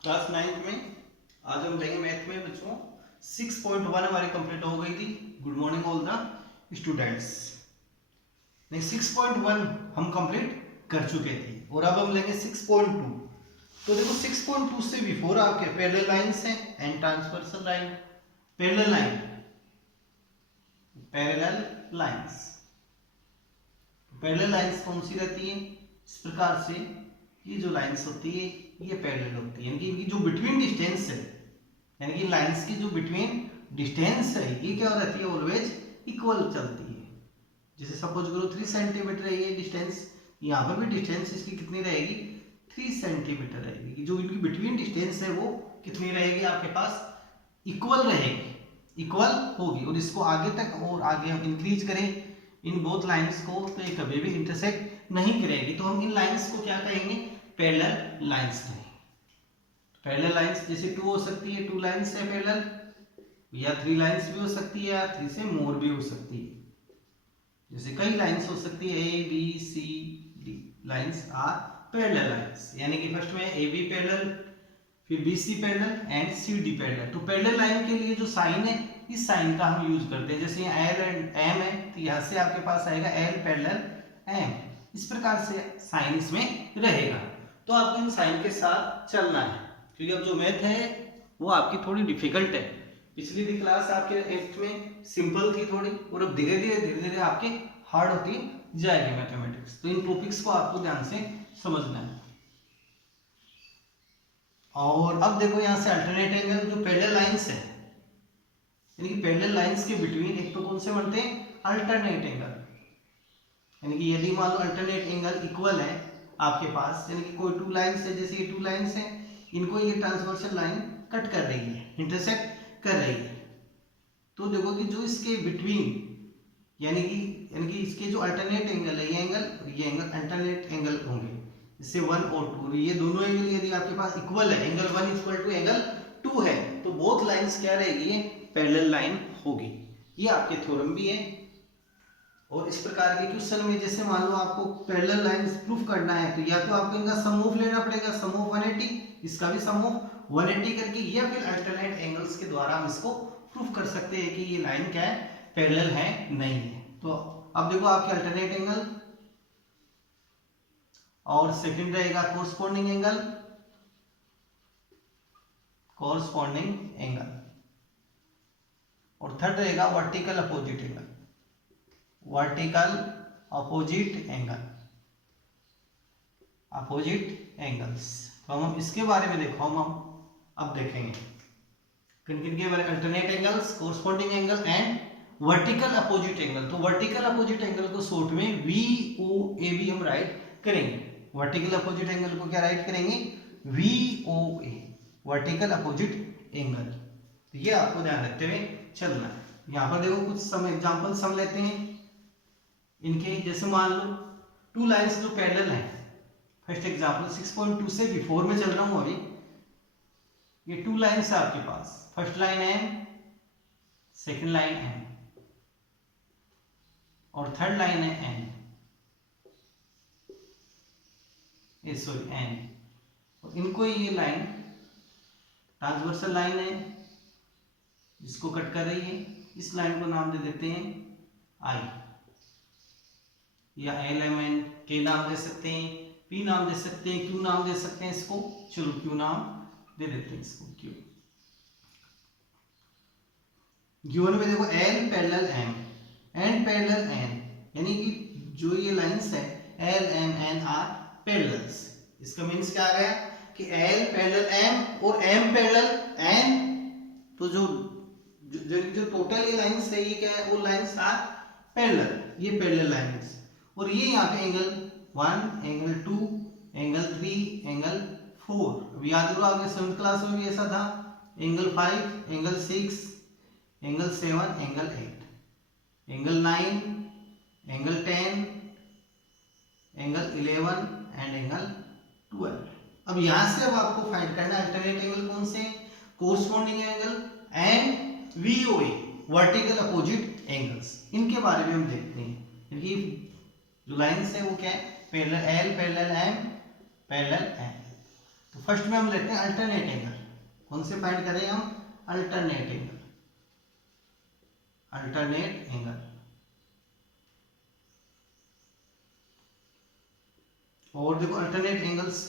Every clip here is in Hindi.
क्लास 9th में आज हम लेंगे मैथ में बच्चों 6.1 हमारी कंप्लीट हो गई थी। Good morning all the students. नहीं 6.1 हम कंप्लीट कर चुके थे और अब हम लेंगे 6.2। तो देखो 6.2 से बिफोर आपके पैरेलल लाइंस हैं and transversal line. Parallel line, parallel lines, parallel lines कौन सी रहती है? इस प्रकार से ये जो लाइंस होती है ये पैरेलल होती है, यानी कि इनकी जो बिटवीन डिस्टेंस है, यानी कि लाइंस की जो बिटवीन डिस्टेंस है ये क्या रहती है? ऑलवेज इक्वल चलती है। जैसे सपोज करो 3 सेंटीमीटर है ये डिस्टेंस, यहाँ पर भी डिस्टेंस इसकी कितनी रहेगी? 3 सेंटीमीटर रहेगी। जो इनकी बिटवीन डिस्टेंस है वो कितनी रहेगी आपके पास? इक्वल रहेगी, इक्वल होगी। और इसको आगे तक और आगे हम इंक्रीज करें इन बोथ लाइंस को तो ये कभी भी इंटरसेक्ट नहीं करेगी। तो हम इन लाइंस को क्या कहेंगे? पैरेलल लाइंस कहेंगे। पैरेलल लाइंस जैसे 2 हो सकती है, 2 लाइंस है पैरेलल, या 3 लाइंस भी हो सकती है, या 3 से मोर भी हो सकती है। जैसे कई लाइंस हो सकती है, A B C D lines are parallel lines, यानी कि फर्स्ट में ए बी पैरेलल, फिर B C parallel and C D parallel. तो पैरेलल लाइन के लिए जो साइन है इस साइन का हम यूज करते हैं। जैसे यहाँ एल एंड एम है तो यहाँ से आपके पास आएगा एल पैरेलल एम, इस प्रकार से साइन इसमें रहेगा। तो आपको इन साइन के साथ चलना है, क्योंकि अब जो मैथ है वो आपकी थोड़ी डिफिकल्ट है। पिछली भी क्लास आपके 8th में सिंपल थी थोड़ी, और अब धीरे धीरे आपके हार्ड होती जाएगी मैथमेटिक्स। तो इन टॉपिक्स को आपको ध्यान से समझना है। और अब देखो यहाँ से अल्टरनेट एंगल, जो पैरेलल लाइंस है, यानी कि पैरेलल लाइंस के बिटवीन एक तो कौन से बनते हैं? Alternate angle. यानी कि यदि मान लो अल्टरनेट एंगल इक्वल है आपके पास, यानी कि कोई 2 लाइंस है, जैसे ये 2 लाइंस है, इनको ये ट्रांसवर्सल लाइन कट कर रही है, इंटरसेक्ट कर रही है। तो देखो कि जो इसके बिटवीन यानी कि इसके जो अल्टरनेट एंगल है, ये एंगल अल्टरनेट एंगल होंगे। इससे 1 और 2, ये दोनों एंगल यदि आपके पास इक्वल है, एंगल 1 इक्वल टू एंगल 2 है, तो बोथ लाइंस क्या रहेगी? पैरेलल लाइन होगी। ये आपके थ्योरम भी है। और इस प्रकार के क्वेश्चन में जैसे मान लो आपको पैरेलल लाइंस प्रूफ करना है, तो या तो आपको इनका सम ऑफ लेना पड़ेगा, सम ऑफ 180, इसका भी सम ऑफ 180 करके, या फिर अल्टरनेट एंगल्स के द्वारा हम इसको प्रूफ कर सकते हैं कि ये लाइन क्या है? पैरेलल है नहीं है। तो अब देखो आपके अल्टरनेट एंगल, और सेकंड रहेगा कोरस्पॉन्डिंग एंगल, कोरस्पॉन्डिंग एंगल, और थर्ड रहेगा vertical opposite angle, vertical opposite angle, opposite angles. तो हम इसके बारे में देखो, हम अब देखेंगे किन किन के बारे में? Alternate angles, corresponding angle and vertical opposite angle. तो वर्टिकल अपोजिट एंगल को शॉर्ट में VOAB हम राइट करेंगे। वर्टिकल अपोजिट एंगल को क्या राइट करेंगे? VOA, vertical opposite angle. तो ये आपको ध्यान रखते हुए चलना है। यहाँ पर देखो कुछ सम एग्जांपल सम लेते हैं इनके। जैसे मान लो 2 लाइंस जो पैरेलल हैं, फर्स्ट एग्जांपल 6.2 से बिफोर में चल रहा हूँ अभी। ये 2 लाइंस है आपके पास, first line M, second line M, और थर्ड लाइन है N, सॉरी N। और इनको ये लाइन ट्रांसवर्सल लाइन है जिसको कट कर रही है। इस लाइन को नाम दे देते हैं I, या LMN के नाम दे सकते हैं, P नाम दे सकते हैं, Q नाम दे सकते हैं इसको। चलो Q नाम दे देते हैं इसको, Q। गिवन में देखो L parallel M, N parallel N, यानी कि जो ये लाइंस है L M N are parallels. इसका मीन्स क्या आ गया कि L पैरेलल M और M पैरेलल N। तो जो टोटल ये लाइंस है ये क्या है? वो लाइंस आर पैरेलल, ये पैरेलल लाइंस। और ये यहाँ पे एंगल 1, एंगल 2, एंगल 3, एंगल 4। अब याद करो आपने 7th क्लास में भी ऐसा था, angle 5, angle 6, angle 7, angle 8, angle 9, angle 10, angle 11 and angle 12। अब यहां से अब आपको फाइंड करना है अल्टरनेट एंगल कौन से? Corresponding angle and VOA, vertical opposite angles. इनके बारे में हम देखते हैं, क्योंकि जो लाइंस है वो क्या है? Parallel L parallel M parallel N। तो फर्स्ट में हम लेते हैं अल्टरनेट एंगल। कौन से फाइंड करें हम? Alternate angle. अल्टरनेट एंगल और देखो अल्टरनेट एंगल्स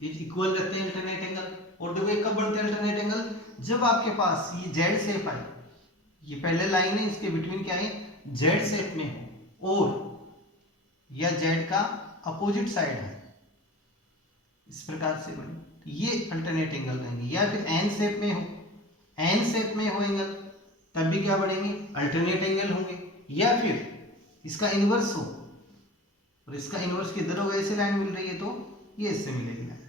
इज इक्वल रहते हैं अल्टरनेट एंगल। और देखो ये कब बनते हैं अल्टरनेट एंगल? जब आपके पास ये जेड शेप आए, ये पहले लाइन है, इसके बिटवीन क्या है? जेड शेप में हो और या जेड का अपोजिट साइड है, इस प्रकार से बने, तो ये अल्टरनेट एंगल रहेंगे। या फिर एन शेप में हो, एन शेप में हो एंगल, तब भी क्या बनेंगे? अल्टरनेट एंगल होंगे। या फिर इसका इनवर्स हो और इसका इनवर्स किधर होगा? ऐसे लाइन मिल रही है तो ये इससे मिलेगी लाइन।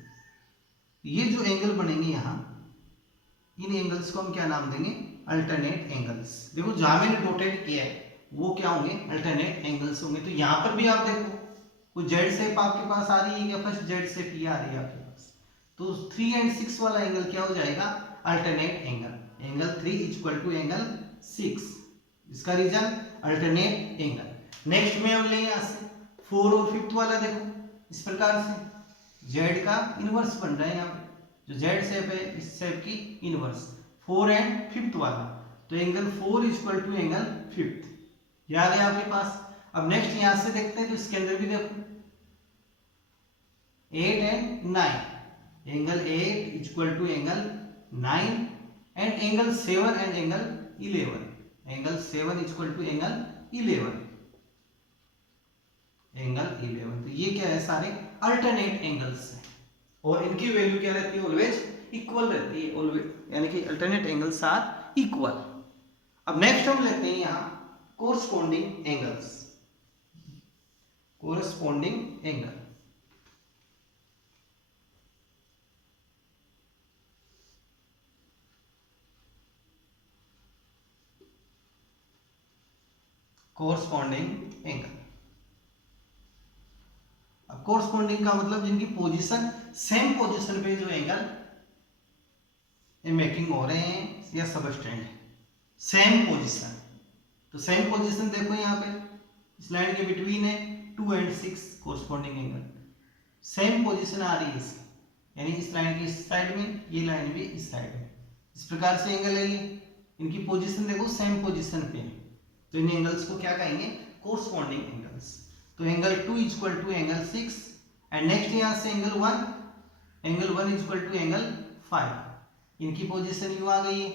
ये जो एंगल बनेंगे यहाँ, इन एंगल्स को हम क्या नाम देंगे? Alternate angles. देखो जहां मैंने डॉटेड किया है वो क्या होंगे? अल्टरनेट एंगल्स होंगे। तो यहाँ पर भी आप देखो कोई जेड शेप आपके पास आ रही है क्या? फर्स्ट जेड शेप ये आ रही है आपके पास, तो 3 और 6 वाला एंगल क्या हो जाएगा? Alternate angle. Angle 3 equal to angle 6, इसका रीजन अल्टरनेट एंगल। नेक्स्ट में हम लेंगे यहाँ से 4 और 5 वाला। देखो इस प्रकार से जेड का इनवर्स बन रहा है यहाँ पे, जो जेड शेप है इस शेप की इनवर्स 4 एंड 5 वाला, तो एंगल 4 इक्वल टू एंगल 5 ये आ गया आपके पास। अब नेक्स्ट यहां से देखते हैं तो इसके अंदर भी देखो 8 and 9, angle 8 equal to angle 9 and angle 7 and angle 11, angle 7 equal to angle 11, angle 11। तो ये क्या है? सारे अल्टरनेट एंगल्स हैं और इनकी वैल्यू क्या रहती है? ऑलवेज इक्वल रहती है, ऑलवेज, यानी कि अल्टरनेट एंगल्स आर इक्वल। अब नेक्स्ट हम लेते हैं यहां corresponding angles. Corresponding angle, corresponding angle. अब कोरस्पॉन्डिंग का मतलब जिनकी पोजीशन सेम पोजीशन पे जो एंगल मेकिंग हो रहे हैं या सबस्टेंड है, सेम पोजीशन। तो सेम पोजीशन देखो यहाँ पे इस लाइन के बिटवीन है 2 and 6 corresponding angle, same position आ रही है इसकी, यानी इस लाइन की इस साइड में, ये लाइन भी इस साइड में, इस प्रकार से एंगल है ये। इनकी पोजीशन देखो सेम पोजीशन पे है, तो इन एंगल्स को क्या कहेंगे? Corresponding angles. तो angle 2 equal to angle 6 and next यहां से एंगल 1 इक्वल टू एंगल 5, इनकी पोजीशन यूं आ गई है,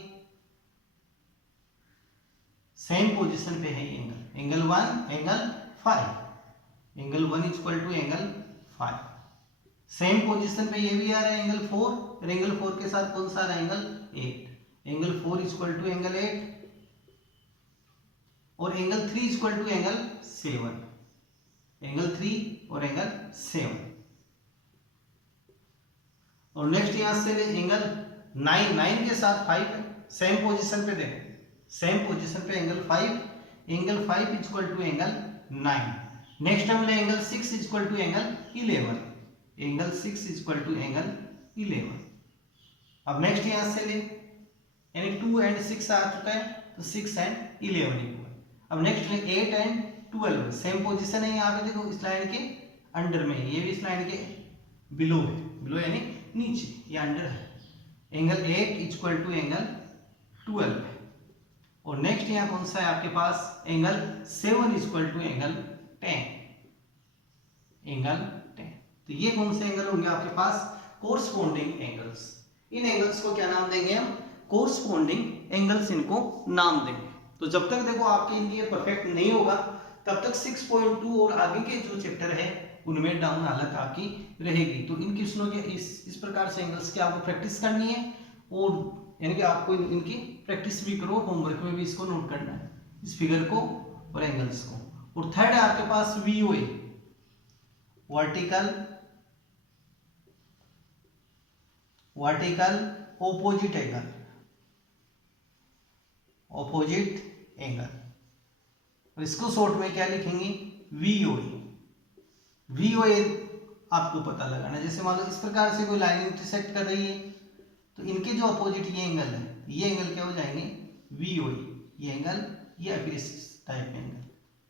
सेम पोजीशन पे है ये angle, angle 1 angle 5, angle 1 equal to angle 5, same position पे ये भी आ रहा है एंगल 4 और एंगल 4 के साथ कौन सा आ रहा है? Angle 8, angle 4 equal to angle 8 और angle 3 equal to angle 7, angle 3 और एंगल 7। और नेक्स्ट यहां से एंगल 9 के साथ 5 है, सेम पोजीशन पे देखो, सेम पोजीशन पे angle 5 equal to angle 9। Next हम ले angle 6 equal to angle 11, angle 6 equal to angle 11। अब नेक्स्ट यहां से ले, यानी 2 एंड 6 आ चुका है, तो 6 एंड 11 इक्वल। अब नेक्स्ट में 8 एंड 12, सेम पोजीशन है यहाँ पे देखो इस लाइन के अंडर में, ये भी इस लाइन के बिलो है, बिलो यानी नीचे, ये अंडर है, एंगल 8 इक्वल टू एंगल 12 है। और नेक्स्ट यहाँ कौन सा है आपके पास? Angle 7 equal to angle 10, angle 10। तो ये कौन से एंगल होंगे आपके पास? Corresponding angles. इन एंगल्स को क्या नाम देंगे हम? कोरस्पॉन्डिंग एंगल्स इनको नाम देंगे। तो जब तक देखो आपके इनकी परफेक्ट नहीं होगा तब तक 6.2 और आगे के जो चैप्टर है उनमें डाउन हालत आपकी रहेगी। तो इन क्वेश्चनों के इस प्रकार से एंगल्स की आपको प्रैक्टिस करनी है और यानी कि आपको इनकी प्रैक्टिस भी करो, होमवर्क में भी इसको नोट करना है, इस फिगर को और एंगल्स को। और थर्ड है आपके पास VOA, vertical opposite angle, opposite angle, और इसको शॉर्ट में क्या लिखेंगे? VOA। VOA आपको पता लगाना, जैसे मान लो इस प्रकार से कोई लाइन इंटरसेक्ट कर रही है तो इनके जो अपोजिट ये एंगल है, ये एंगल क्या हो जाएंगे? VOA, ये एंगल, या फिर इस टाइप में angle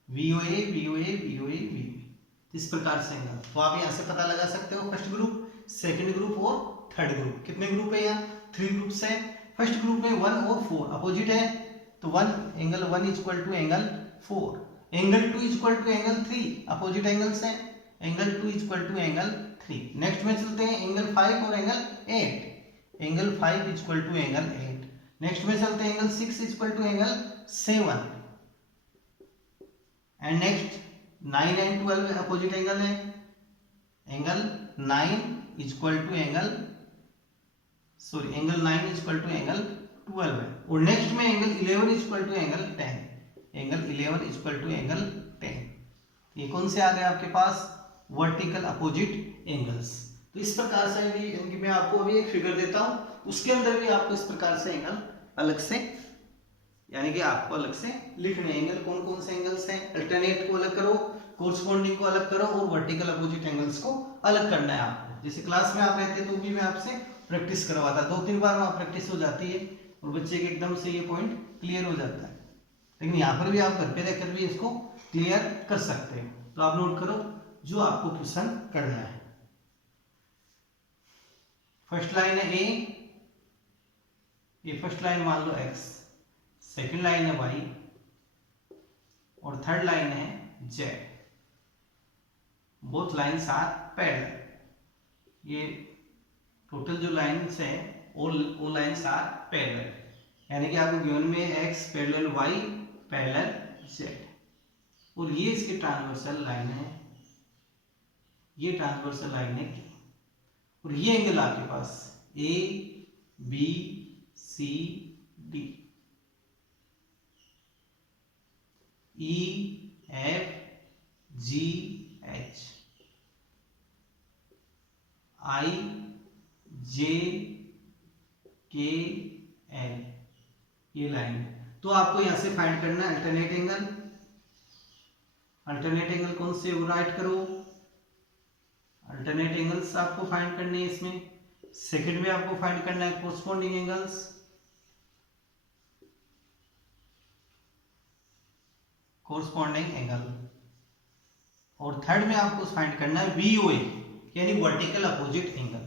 VOA, VOA, VOA, VOA, इस प्रकार से एंगल। तो आप यहां से पता लगा सकते हो फर्स्ट ग्रुप, सेकंड ग्रुप और थर्ड ग्रुप। कितने ग्रुप है यहाँ? 3 ग्रुप्स है। फर्स्ट ग्रुप में 1 और 4 अपोजिट है, तो 1 angle 1 is equal to angle 4, angle 2 is equal to angle 3, opposite angles हैं, angle 2 is equal to angle 3। Next में चलते हैं एंगल 5 और angle 8, angle 5 is equal to angle 8। Next में चलते हैं angle 6 is equal to angle 7, and next 9 and 12 opposite angle है, angle 9 is equal to angle angle 9 is equal to angle 12 है। और नेक्स्ट में angle 11 is equal to angle 10, angle 11 is equal to angle 10। ये कौन से आ गए आपके पास? Vertical opposite angles. तो इस प्रकार से इनकी मैं आपको अभी एक फिगर देता हूं, उसके अंदर भी आपको इस प्रकार से एंगल अलग से, यानी कि आपको अलग से लिखने एंगल कौन कौन से एंगल्स हैं। अल्टरनेट को अलग करो, कोरस्पॉन्डिंग को अलग करो, और वर्टिकल अपोजिट एंगल्स को अलग करना है आपको। जैसे क्लास में आप रहते तो भी मैं आपसे प्रैक्टिस करवाता, 2-3 बार वहां प्रैक्टिस हो जाती है और बच्चे के एकदम से ये पॉइंट क्लियर हो जाता है। लेकिन यहाँ पर भी आप घर पे रहकर भी इसको क्लियर कर सकते हो। तो आप नोट करो जो आपको क्वेश्चन करना है। फर्स्ट लाइन है ए, ये फर्स्ट लाइन मान लो x, सेकंड लाइन है y, और थर्ड लाइन है z। Both lines are parallel. ये टोटल जो लाइन्स है वो लाइन्स आर पैरेलल, यानी कि आपको गिवन में x parallel y parallel z, और ये इसकी ट्रांसवर्सल लाइन है, ये ट्रांसवर्सल लाइन है, और ये एंगल आपके पास A B C D, E F G H, I J K L, ये लाइन। तो आपको यहां से फाइंड करना है अल्टरनेट एंगल। अल्टरनेट एंगल कौन से, वो राइट करो। अल्टरनेट एंगल्स आपको फाइंड करने हैं इसमें। सेकंड में आपको फाइंड करना है कोरस्पॉन्डिंग एंगल्स, कोरस्पॉन्डिंग एंगल, और थर्ड में आपको फाइंड करना है VOA, यानी वर्टिकल अपोजिट एंगल।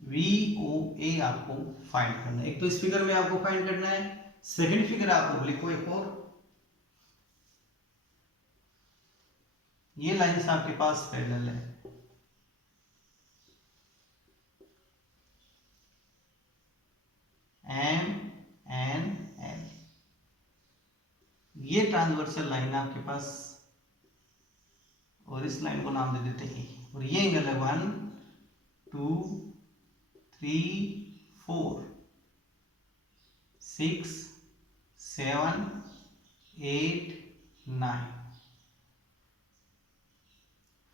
VOA आपको फाइंड करना है। एक तो इस फिगर में आपको फाइंड करना है, सेकंड फिगर आपको लिखो एक और, ये लाइंस आपके पास पैरेलल है, M N L, ये ट्रांसवर्सल लाइन है आपके पास, और इस लाइन को नाम दे देते हैं, और ये एंगल है 1 2 3 4 6 7 8 9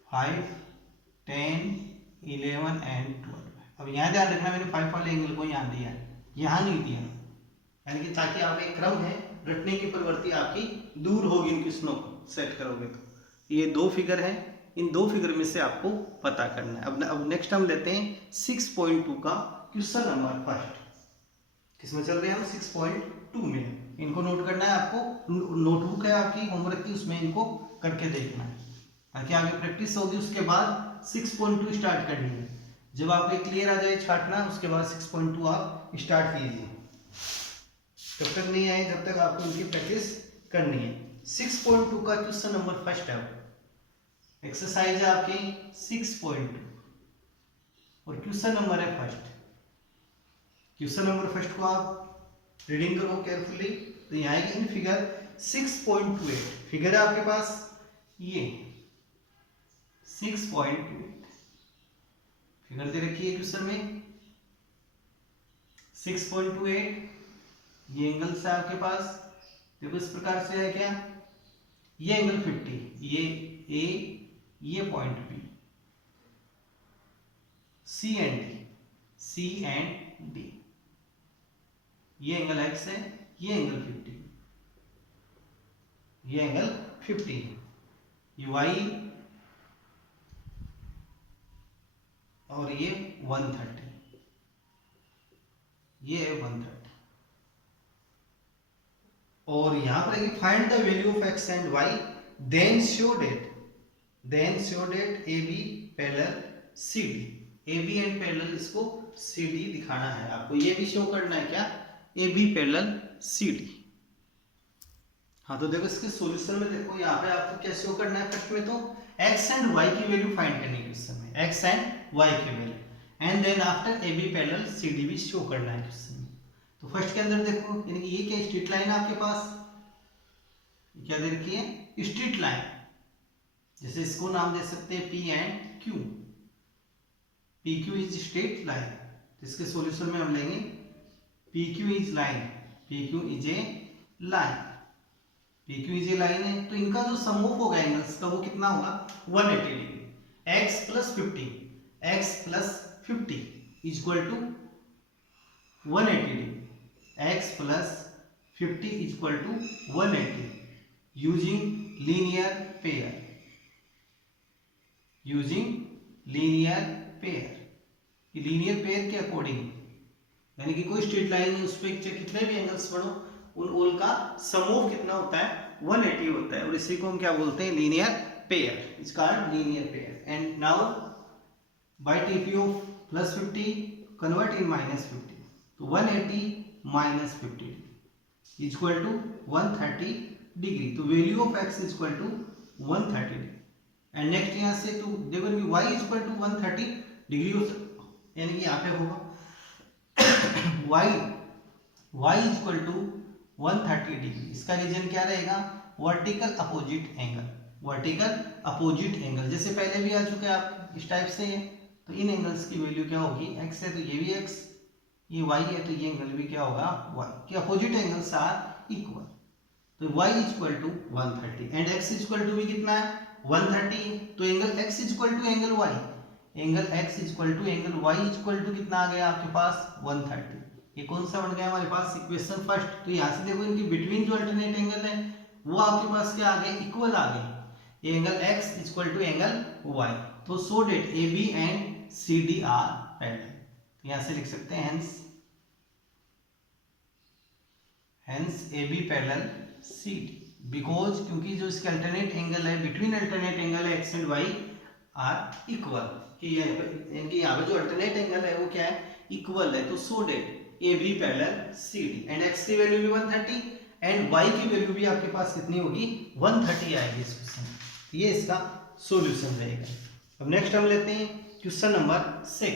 5 10 11 एंड 12। अब यहाँ ध्यान रखना, मैंने 5 वाले एंगल को यहाँ दिया है, यहाँ नहीं दिया, यानी कि ताकि आप एक क्रम है रटने की प्रवृत्ति आपकी दूर होगी इन क्वेश्चनों को सेट करोगे तो। ये 2 फिगर है, इन 2 फिगर में से आपको पता करना है। अब नेक्स्ट हम लेते हैं 6.2 का क्वेश्चन नंबर फर्स्ट। किसमें चल रहे हैं हम? 6.2 में। इनको नोट करना है आपको, नोटबुक है आपकी होमवर्क की, उसमें इनको करके देखना है ताकि आगे प्रैक्टिस होगी। उसके बाद 6.2 स्टार्ट करनी है। जब आपको क्लियर आ जाए छाटना, उसके बाद 6.2 आप स्टार्ट कीजिए। जब तक नहीं आए जब तक आपको इनकी प्रैक्टिस करनी है। 6.2 का क्वेश्चन नंबर फर्स्ट है, एक्सरसाइज है आपकी 6.2, और क्वेश्चन नंबर है फर्स्ट। क्वेश्चन नंबर फर्स्ट को आप रीडिंग करो केयरफुली। तो यहाँ आएगी फिगर 6.28, फिगर है आपके पास ये 6.28 फिगर दे रखी है क्वेश्चन में 6.28। ये एंगल है आपके पास, देखो इस प्रकार से है क्या, ये एंगल 50, ये ए, ये point B, C and D, ये एंगल x है, ये एंगल 50, ये एंगल 50 है, ये y और ये 130, ये है 130। और यहां पर find the value of x and y, then show that AB parallel CD। A B and parallel इसको सी डी दिखाना है आपको, ये भी शो करना है क्या, A B parallel C D. हाँ तो देखो इसके सॉल्यूशन में देखो यहाँ पे आपको क्या शो करना है, फर्स्ट में तो x एंड y की वैल्यू फाइंड करनी है क्वेश्चन में, x एंड y की वैल्यू, and then after A B parallel C D भी शो करना है क्वेश्चन में। तो फर्स्ट के अंदर देखो, यानी कि ये क्या स्ट्रेट लाइन है आपके पास, क्या दे रखी है स्ट्रेट लाइन, जैसे इसको नाम दे सकते हैं P and Q, PQ is straight line. तो इसके सॉल्यूशन में हम लेंगे PQ is line, PQ is a line, PQ is a line है, तो इनका जो सम ऑफ होगा एंगल्स का वो कितना होगा 180 degree, x plus 50, x plus 50 equal to 180 degree, x plus 50 equal to 180 using linear pair, using linear pair, linear pair के अकॉर्डिंग, यानी कि कोई स्ट्रेट लाइन है उस पर कितने भी एंगल्स बढ़ो उन ऑल का सम ऑफ कितना होता है 180 होता है, और इसी को हम क्या बोलते हैं linear pair, it's called linear pair. And now by TP of plus 50 convert in minus 50, तो 180 माइनस 50 इक्वल टू 130 डिग्री, तो value of x equal to 130 degree. And next यहाँ से तो देखो कि y इक्वल टू 130 डिग्री, यानी कि यहाँ पे होगा y इक्वल टू 130 डिग्री, इसका रीजन क्या रहेगा vertical opposite angle, vertical opposite angle, जैसे पहले भी आ चुके हैं आप इस टाइप से है, तो इन एंगल्स की वैल्यू क्या होगी x है तो ये भी x, ये y है तो ये एंगल भी क्या होगा y, कि अपोजिट एंगल्स आर इक्वल, तो y equal to 130 and x equal to भी कितना है 130, तो angle x equal to angle y, angle x equal to angle y equal to कितना आ गया आपके पास 130, ये कौन सा बन गया हमारे पास इक्वेशन फर्स्ट। तो यहाँ से देखो इनकी बिटवीन जो अल्टरनेट एंगल है वो आपके पास क्या आ गए इक्वल आ गए, angle x equal to angle y, तो so that A B and C D are parallel, तो यहाँ से लिख सकते हैं hence A B parallel C D, because क्योंकि जो इसके अल्टरनेट एंगल है बिटवीन अल्टरनेट एंगल है x and y are equal, कि इनके यहाँ पे जो अल्टरनेट एंगल है वो क्या है इक्वल है, तो so that A B parallel C D, and x की वैल्यू भी 130 एंड y की वैल्यू भी आपके पास कितनी होगी 130 आएगी इस क्वेश्चन में, ये इसका सॉल्यूशन रहेगा। अब नेक्स्ट हम लेते हैं क्वेश्चन नंबर 2,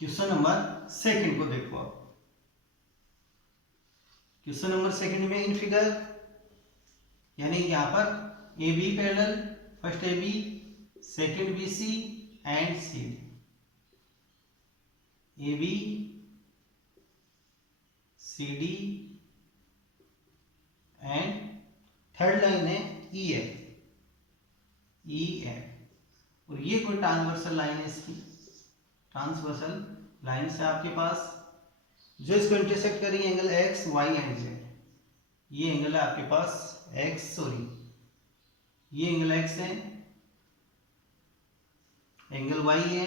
क्वेश्चन नंबर 2 को देखो आप, क्वेश्चन नंबर 2 में इन फिगर, यानी यहाँ पर A B parallel, first A B second B C and C D, A B C D and third line है ई एफ, और ये कोई ट्रांसवर्सल लाइन है, इसकी ट्रांसवर्सल लाइन से आपके पास जो इसको इंटरसेक्ट करी angle x y and z, ये एंगल है आपके पास ये एंगल एक्स है, एंगल वाई है,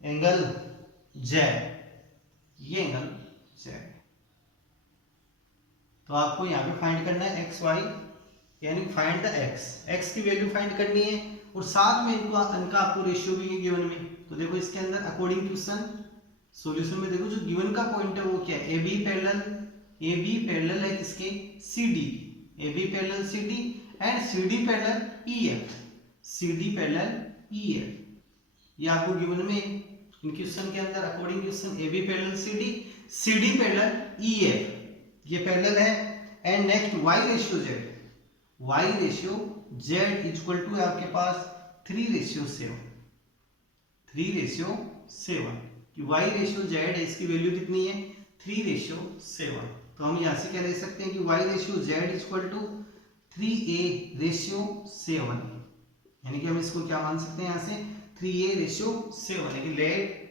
एंगल जेड, ये एंगल जेड। तो आपको यहाँ पे फाइंड करना है एक्स वाई, यानी फाइंड द एक्स की वैल्यू फाइंड करनी है, और साथ में इनका आपको रेशियो भी गिवन में। तो देखो इसके अंदर अकॉर्डिंग क्वेश्चन सॉल्यूशन में देखो जो गिवन का पॉइंट है वो क्या है, ए बी पैरेलल है किसके C D, A B parallel C D and C D parallel E F, C D parallel E F, ये आपको गिवन में इन क्वेश्चन के अंदर according question A B parallel C D parallel E F, ये पैरेलल है। And next y ratio z equal to आपके पास 3:7, 3:7, कि वाई रेशियो जेड है इसकी वैल्यू कितनी है 3:7, तो हम यहाँ से क्या ले सकते हैं कि y ratio z equal to 3:7, यानी कि हम इसको क्या मान सकते हैं यहाँ से 3:7,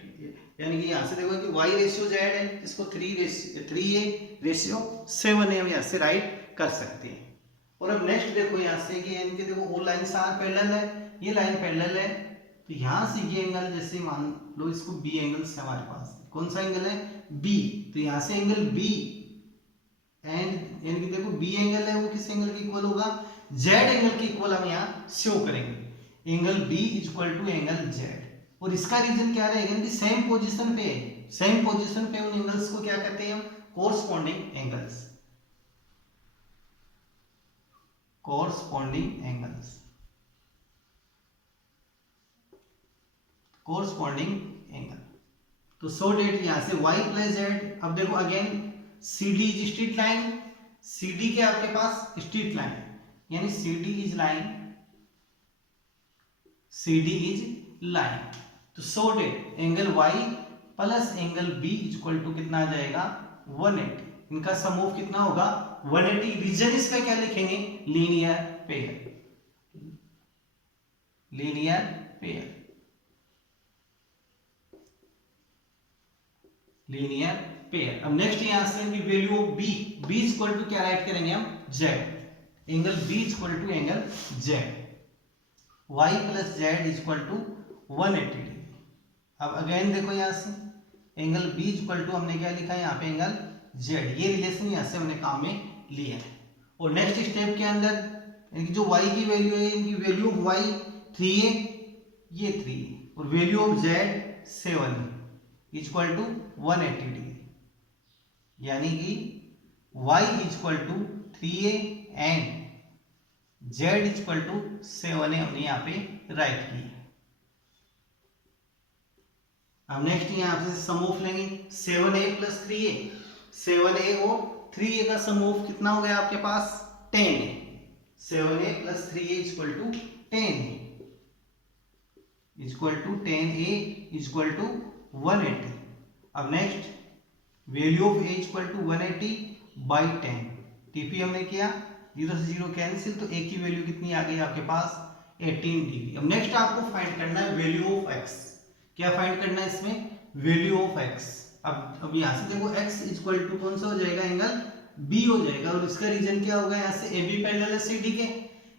यानी कि यहाँ से देखो कि y रेशियो जेड है, इसको 3:7 है, हम यहाँ से राइट कर सकते हैं। और अब नेक्स्ट देखो यहाँ से कि इनके देखो वो लाइन आर पैरेलल है, ये लाइन पैरेलल है, तो यहाँ से ये एंगल जैसे मान लो इसको बी एंगल्स है हमारे पास, कौन सा एंगल है बी, तो यहाँ से एंगल बी एंड यानी कि देखो बी एंगल है वो किस एंगल के इक्वल इक्वल होगा जेड एंगल के इक्वल हम यहाँ शो करेंगे। Angle b is equal to angle z, और इसका रीजन क्या रहेगा कि सेम पोजीशन पे, सेम पोजीशन पे उन एंगल्स को क्या कहते हैं हम, corresponding angles, corresponding angles, corresponding angle. तो सो डेट यहां से y प्लस जेड, अब देखो again CD is straight line, CD के आपके पास स्ट्रेट लाइन, यानी CD is line, CD is line. तो so that angle y plus angle b is equal to कितना आ जाएगा 180, इनका सम ऑफ कितना होगा 180। रीजन इसका क्या लिखेंगे, linear pair, linear pair, linear pair. अब नेक्स्ट यहां से value of b, b is equal to क्या राइट करेंगे हम z, angle b is equal to angle z, y plus z is equal to 180 degree. अब अगेन देखो यहां से angle b is equal to हमने क्या लिखा है यहाँ पे एंगल z, ये रिलेशन यहां से हमने काम में लिया है। और नेक्स्ट स्टेप के अंदर इनकी जो y की वैल्यू है, इनकी वैल्यू ऑफ y 3 है, ये 3 है, और वैल्यू ऑफ z 7 है, इज इक्वल टू 180 डिग्री, यानी कि y is equal to 3a and z is equal to 7 है, हमने यहाँ पे राइट की है। अब नेक्स्ट यहाँ से सम ऑफ लेंगे 7a प्लस 3a, 7a और 3a का सम ऑफ कितना हो गया आपके पास 10 है, 7a plus 3a is equal to 10 is equal to 10a is equal to 180। अब next value of a is equal to 180 by 10, TP हमने किया 0 से 0 कैंसिल, तो a की वैल्यू कितनी आ गई आपके पास 18 डिग्री। अब नेक्स्ट आपको फाइंड करना है वैल्यू ऑफ x, क्या फाइंड करना है इसमें, वैल्यू ऑफ x। अब यहां से देखो x इज इक्वल टू कौन सा हो जाएगा, एंगल b हो जाएगा, और इसका रीजन क्या होगा, यहाँ से AB पैरेलल है CD के,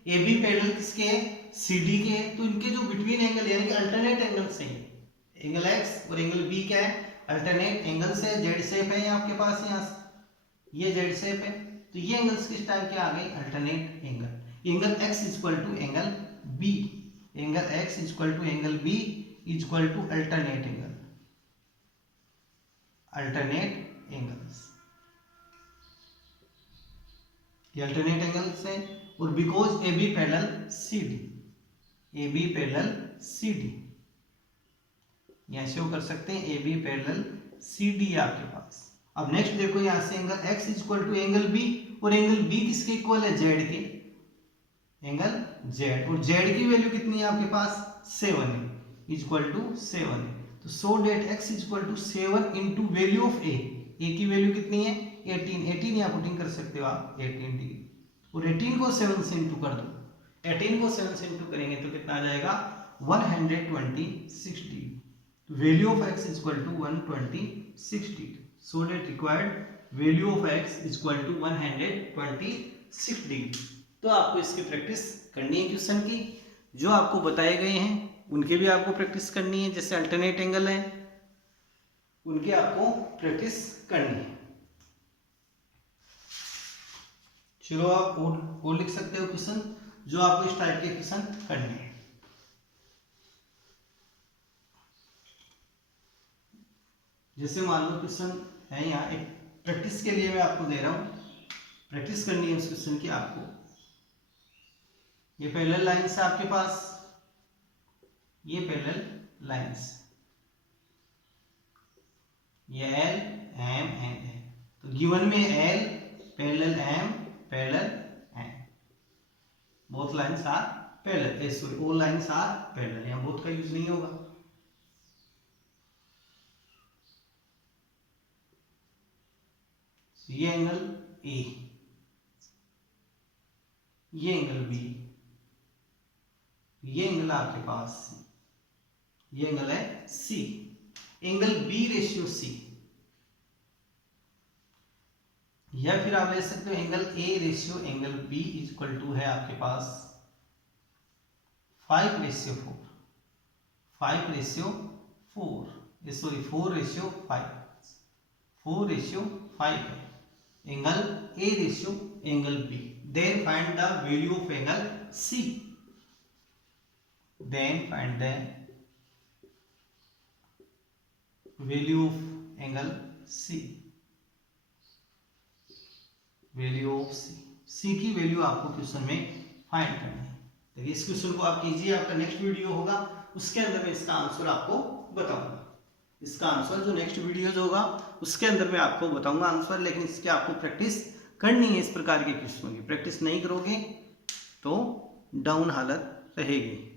AB पैरेलल किसके है CD के, तो इनके जो बिटवीन एंगल यानी कि अल्टरनेट एंगल से, एंगल x और एंगल b क्या है अल्टरनेट एंगल से, जेड शेप है आपके पास, यहाँ से ये जेड शेप है, तो ये एंगल्स किस टाइप के आ गए alternate angle. Angle x is equal to angle b, angle x is equal to angle b is equal to alternate angle, alternate angles, ये अल्टरनेट एंगल्स है। और because AB parallel CD, AB parallel CD, यहां शो कर सकते हैं AB पैरेलल CD है आपके पास। अब नेक्स्ट देखो यहां से angle x is equal to angle b, और एंगल b किसके इक्वल है z के, एंगल z, और z की वैल्यू कितनी है आपके पास 7 है, इज इक्वल टू 7 है। तो so that x is equal to 7 into value of a, a की वैल्यू कितनी है 18, 18 यहां पुटिंग कर सकते हो आप 18 डिग्री, और 18 को 7 से इंटू कर दो, 18 को 7 से इंटू करेंगे तो कितना आ जाएगा 126 degree. Value of x is equal to 126 degree, so that required value of x is equal to 126 degree. तो आपको इसकी प्रैक्टिस करनी है, क्वेश्चन की जो आपको बताए गए हैं उनके भी आपको प्रैक्टिस करनी है, जैसे अल्टरनेट एंगल है उनके आपको प्रैक्टिस करनी है। चलो आप और लिख सकते हो क्वेश्चन जो आपको इस टाइप के क्वेश्चन करने हैं। जैसे मान लो क्वेश्चन है यहाँ, एक प्रैक्टिस के लिए मैं आपको दे रहा हूं, प्रैक्टिस करनी है उस क्वेश्चन की आपको। ये पैरेलल लाइंस है आपके पास, ये पैरेलल लाइंस, ये L M N है, तो गिवन में L parallel M parallel N, both lines are parallel, sorry all lines are parallel, यहाँ बोथ का यूज नहीं होगा। ये एंगल A, ये एंगल B, ये एंगल आपके पास ये एंगल है C, angle B ratio C, या फिर आप ले सकते हो angle A ratio angle B is equal to है आपके पास 5 ratio 4, 5 ratio 4, sorry 4 ratio 5, 4 ratio 5 है angle A ratio angle B, then find the value of angle C, then find the value of angle C, value of C, C की वैल्यू आपको क्वेश्चन में फाइंड करनी है। देखिए इस क्वेश्चन को आप कीजिए, आपका नेक्स्ट वीडियो होगा उसके अंदर मैं इसका आंसर आपको बताऊंगा। इसका आंसर जो नेक्स्ट वीडियो जो होगा उसके अंदर मैं आपको बताऊंगा आंसर, लेकिन इसके आपको प्रैक्टिस करनी है। इस प्रकार के क्वेश्चनों की प्रैक्टिस नहीं करोगे तो डाउन हालत रहेगी।